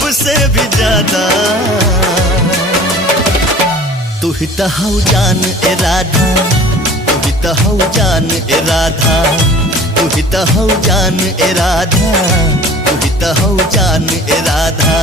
सबसे भी ज्यादा। तू ही तो हऊ जान ए राधा, तू ही तो हऊ जान ए राधा, तू ही तो हऊ जान ए राधा, तू ही तो हऊ जान ए राधा।